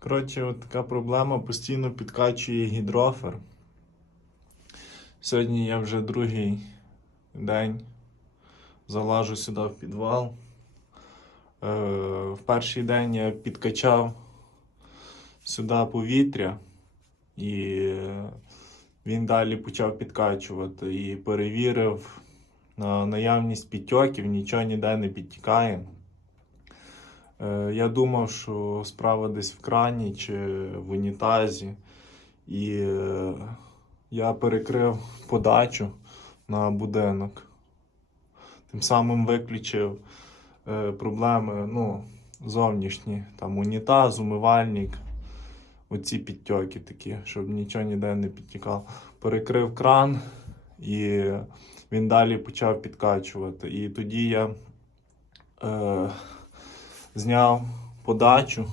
Коротше, от така проблема постійно підкачує гідрофер. Сьогодні я вже другий день залажу сюди в підвал. Е, в перший день я підкачав сюди повітря, і він далі почав підкачувати і перевірив на наявність підтьоків, нічого ніде не підтікає. Е, Я думав, що справа десь в крані чи в унітазі. І е, я перекрив подачу на будинок. Тим самим виключив е, проблеми ну, зовнішні, там унітаз, умивальник, оці підтьоки такі, щоб нічого ніде не підтікало. Перекрив кран і він далі почав підкачувати. І тоді я зняв подачу.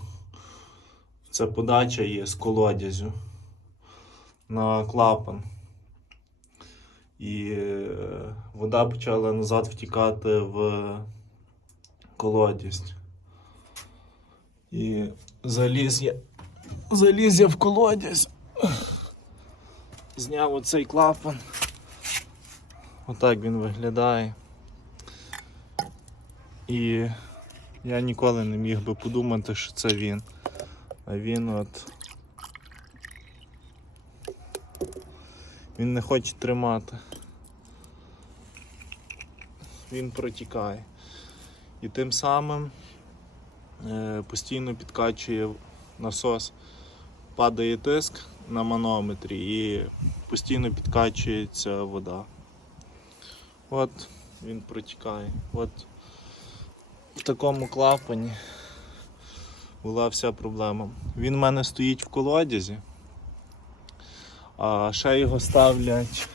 Це подача є з колодязю на клапан. І е, вода почала назад втікати в колодязь. І заліз я, заліз я в колодязь. Зняв оцей клапан. Отак він виглядає. І я ніколи не міг би подумати, що це він. А він от. Він не хоче тримати. Він протікає. І тим самим е, постійно підкачує насос, падає тиск на манометрі і постійно підкачується вода. От він протікає. От в такому клапані була вся проблема. Він в мене стоїть в колодязі, а ще його ставлять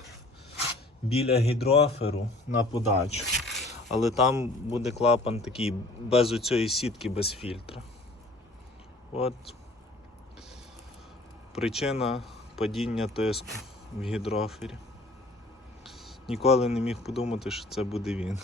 біля гідроферу на подачу. Але там буде клапан такий без оцієї сітки, без фільтра. От причина падіння тиску в гідрофері. Ніколи не міг подумати, що це буде він.